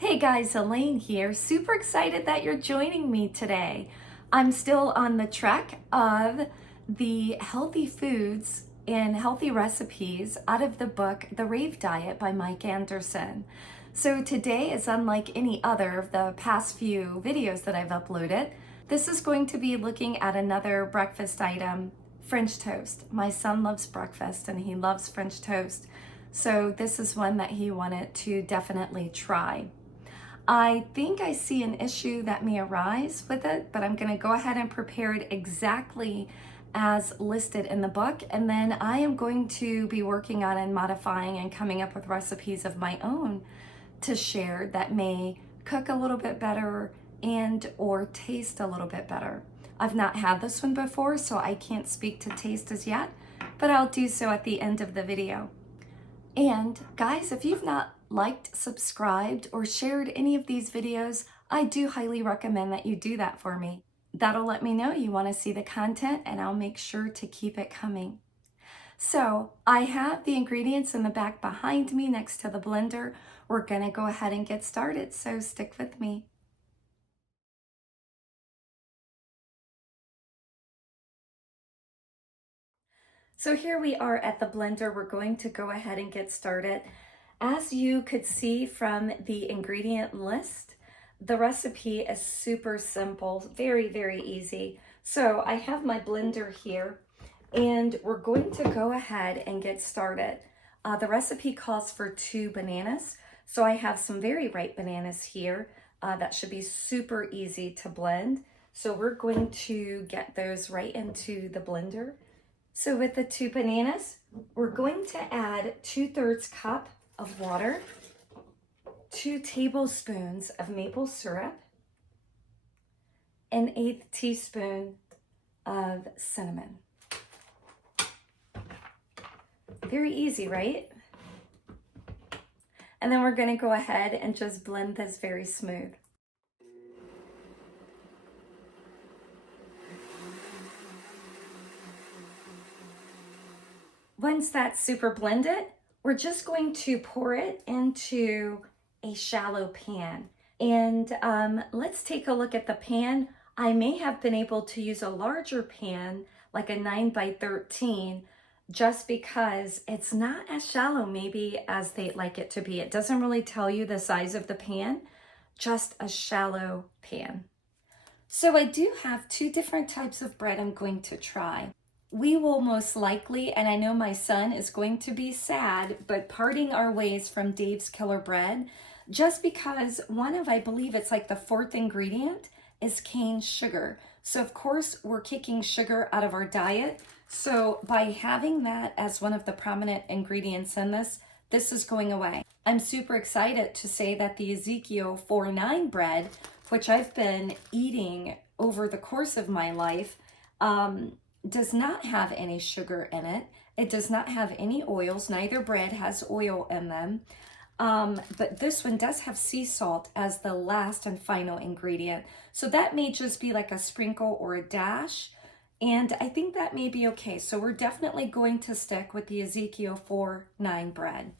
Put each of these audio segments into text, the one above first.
Hey guys, Elaine here. Super excited that you're joining me today. I'm still on the trek of the healthy foods and healthy recipes out of the book, The Rave Diet by Mike Anderson. So today is unlike any other of the past few videos that I've uploaded. This is going to be looking at another breakfast item, French toast. My son loves breakfast and he loves French toast. So this is one that he wanted to definitely try. I think I see an issue that may arise with it, but I'm going to go ahead and prepare it exactly as listed in the book. And then I am going to be working on and modifying and coming up with recipes of my own to share that may cook a little bit better and or taste a little bit better. I've not had this one before, so I can't speak to taste as yet, but I'll do so at the end of the video. And guys, if you've not liked, subscribed, or shared any of these videos, I do highly recommend that you do that for me. That'll let me know you want to see the content and I'll make sure to keep it coming. So I have the ingredients in the back behind me next to the blender. We're going to go ahead and get started, so stick with me. So here we are at the blender. We're going to go ahead and get started. As you could see from the ingredient list, the recipe is super simple, very, very easy. So I have my blender here and we're going to go ahead and get started. The recipe calls for 2 bananas. So I have some very ripe bananas here that should be super easy to blend. So we're going to get those right into the blender. So with the 2 bananas, we're going to add 2/3 cup of water, 2 tablespoons of maple syrup, an 1/8 teaspoon of cinnamon. Very easy, right? And then we're going to go ahead and just blend this very smooth. Once that's super blended, we're just going to pour it into a shallow pan. And let's take a look at the pan. I may have been able to use a larger pan, like a 9x13, just because it's not as shallow maybe as they'd like it to be. It doesn't really tell you the size of the pan, just a shallow pan. So I do have 2 different types of bread I'm going to try. We will most likely, and I know my son is going to be sad, but parting our ways from Dave's Killer Bread, just because one of, I believe it's like the 4th ingredient, is cane sugar. So of course we're kicking sugar out of our diet. So by having that as one of the prominent ingredients in this, this is going away. I'm super excited to say that the Ezekiel 4-9 bread, which I've been eating over the course of my life, does not have any sugar in it. It does not have any oils. Neither bread has oil in them. But this one does have sea salt as the last and final ingredient. So that may just be like a sprinkle or a dash. And I think that may be okay. So we're definitely going to stick with the Ezekiel 4-9 bread.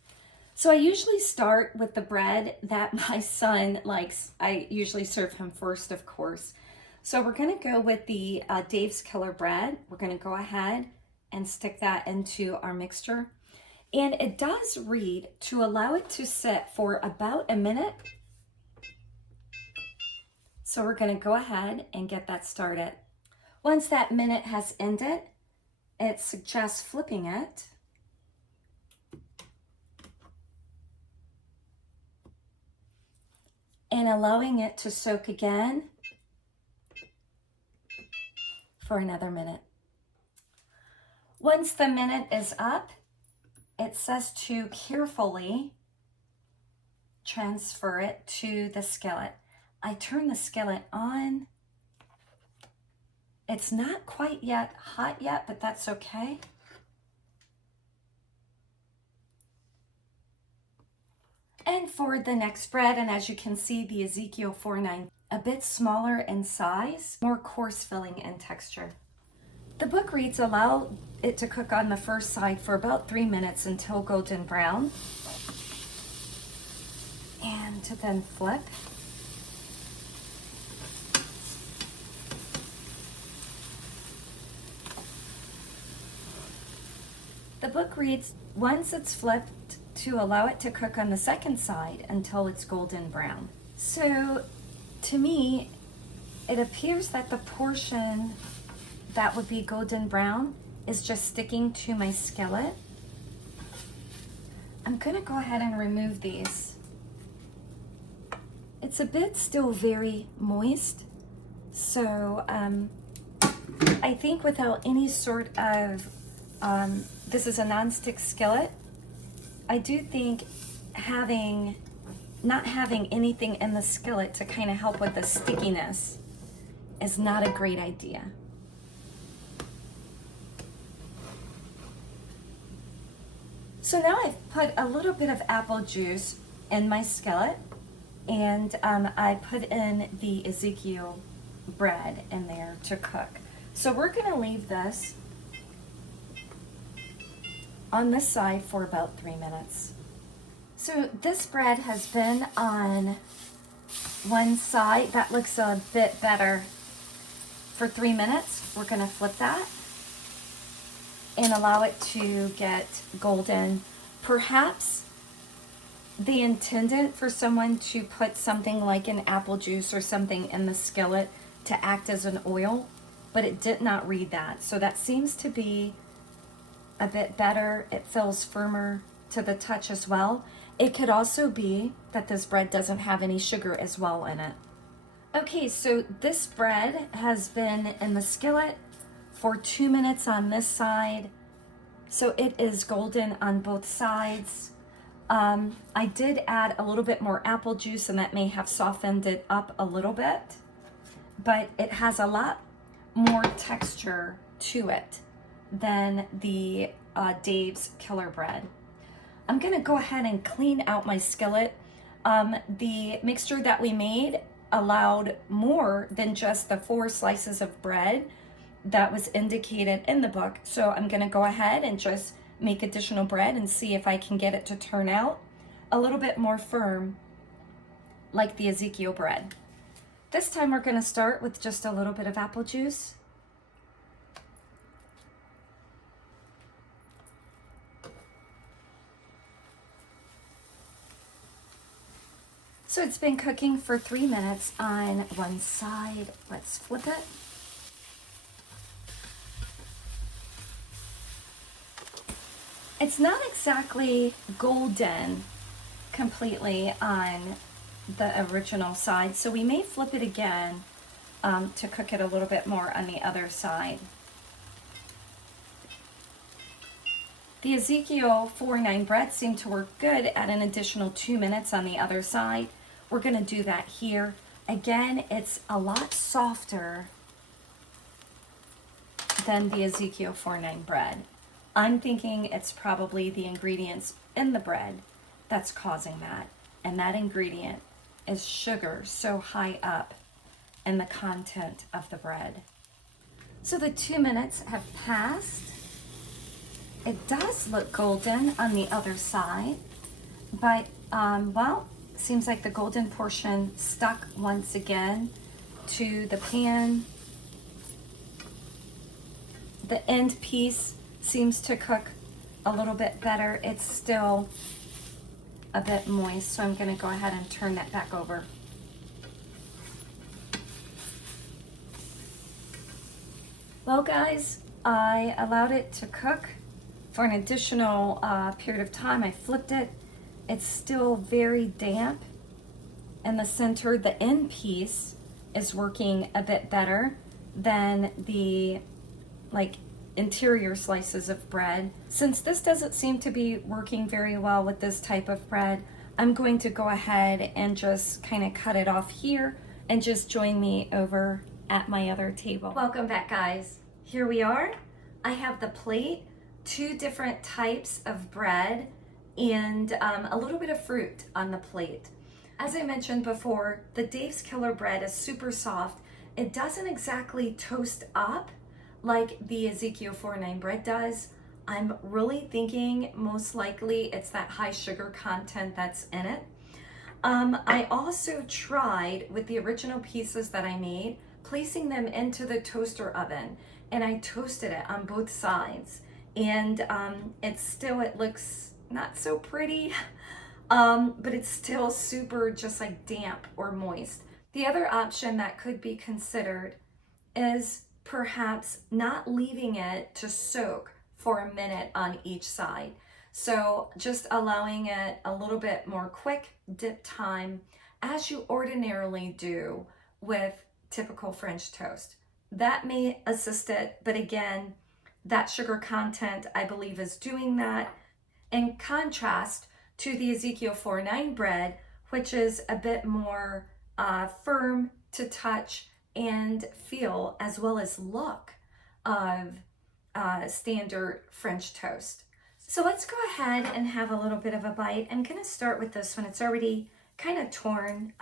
So I usually start with the bread that my son likes. I usually serve him first, of course. So we're going to go with the Dave's Killer Bread. We're going to go ahead and stick that into our mixture. And it does read to allow it to sit for about a minute. So we're going to go ahead and get that started. Once that minute has ended, it suggests flipping it. And allowing it to soak again for another minute. Once the minute is up, it says to carefully transfer it to the skillet. I turn the skillet on. It's not quite yet hot yet, but that's okay. And for the next bread, and as you can see, the Ezekiel 4-9, a bit smaller in size, more coarse filling in texture. The book reads, allow it to cook on the first side for about 3 minutes until golden brown. and to then flip. The book reads, once it's flipped, to allow it to cook on the second side until it's golden brown. So to me, it appears that the portion that would be golden brown is just sticking to my skillet. I'm gonna go ahead and remove these. It's a bit still very moist, so I think without any sort of, this is a non-stick skillet, I do think not having anything in the skillet to kind of help with the stickiness is not a great idea. So now I've put a little bit of apple juice in my skillet, and I put in the Ezekiel bread in there to cook. So we're gonna leave this on this side for about 3 minutes. So this bread has been on one side. That looks a bit better. For 3 minutes, we're gonna flip that and allow it to get golden. Perhaps they intended for someone to put something like an apple juice or something in the skillet to act as an oil, but it did not read that. So that seems to be a bit better. It feels firmer to the touch as well. It could also be that this bread doesn't have any sugar as well in it. Okay, so this bread has been in the skillet for 2 minutes on this side. So it is golden on both sides. I did add a little bit more apple juice, and that may have softened it up a little bit, but it has a lot more texture to it than the Dave's Killer Bread. I'm gonna go ahead and clean out my skillet. The mixture that we made allowed more than just the 4 slices of bread that was indicated in the book. So I'm gonna go ahead and just make additional bread and see if I can get it to turn out a little bit more firm like the Ezekiel bread. This time we're gonna start with just a little bit of apple juice. So it's been cooking for 3 minutes on one side. Let's flip it. It's not exactly golden completely on the original side, so we may flip it again to cook it a little bit more on the other side. The Ezekiel 4-9 bread seemed to work good at an additional 2 minutes on the other side. We're gonna do that here. Again, it's a lot softer than the Ezekiel 4-9 bread. I'm thinking it's probably the ingredients in the bread that's causing that. And that ingredient is sugar so high up in the content of the bread. So the 2 minutes have passed. It does look golden on the other side, but well, seems like the golden portion stuck once again to the pan. The end piece seems to cook a little bit better. It's still a bit moist, so I'm gonna go ahead and turn that back over. Well guys, I allowed it to cook for an additional period of time. I flipped it. It's still very damp in the center. The end piece is working a bit better than the interior slices of bread. Since this doesn't seem to be working very well with this type of bread, I'm going to go ahead and just kind of cut it off here and just join me over at my other table. Welcome back guys. Here we are. I have the plate, 2 different types of bread, and a little bit of fruit on the plate. As I mentioned before, the Dave's Killer Bread is super soft. It doesn't exactly toast up like the Ezekiel 4-9 bread does. I'm really thinking most likely it's that high sugar content that's in it. I also tried with the original pieces that I made, placing them into the toaster oven, and I toasted it on both sides. And it looks not so pretty, but it's still super just like damp or moist. The other option that could be considered is perhaps not leaving it to soak for a minute on each side. So just allowing it a little bit more quick dip time as you ordinarily do with typical French toast. That may assist it, but again, that sugar content I believe is doing that, in contrast to the Ezekiel 4:9 bread, which is a bit more firm to touch and feel as well as look of standard French toast. So let's go ahead and have a little bit of a bite. I'm going to start with this one. It's already kind of torn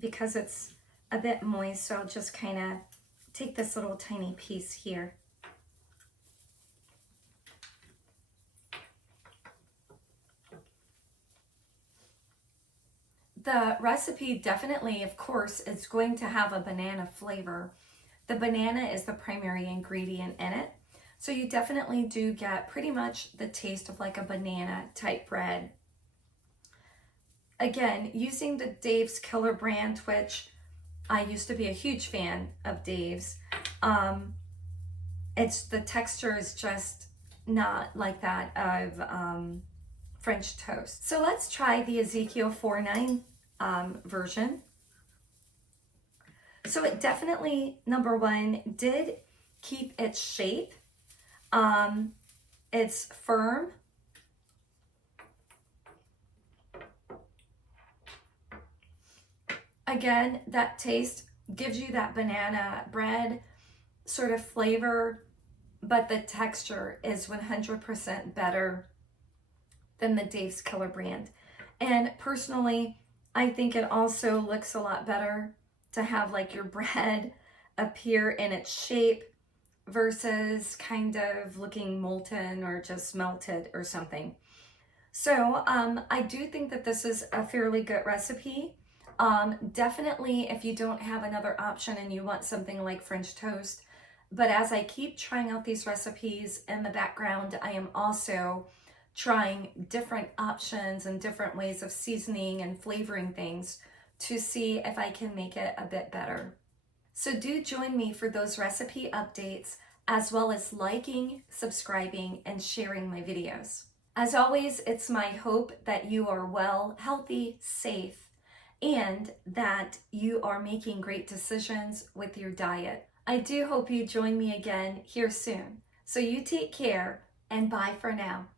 because it's a bit moist, so I'll just kind of take this little tiny piece here. The recipe definitely, of course, is going to have a banana flavor. The banana is the primary ingredient in it. So you definitely do get pretty much the taste of like a banana type bread. Again, using the Dave's Killer brand, which I used to be a huge fan of Dave's. The texture is just not like that of French toast. So let's try the Ezekiel 4:9 version. So it definitely, number one, did keep its shape. It's firm. Again, that taste gives you that banana bread sort of flavor, but the texture is 100% better than the Dave's Killer brand. And personally, I think it also looks a lot better to have like your bread appear in its shape versus kind of looking molten or just melted or something. So I do think that this is a fairly good recipe. Definitely if you don't have another option and you want something like French toast. But as I keep trying out these recipes in the background, I am also trying different options and different ways of seasoning and flavoring things to see if I can make it a bit better. So do join me for those recipe updates, as well as liking, subscribing, and sharing my videos. As always, it's my hope that you are well, healthy, safe, and that you are making great decisions with your diet. I do hope you join me again here soon. So you take care, and bye for now.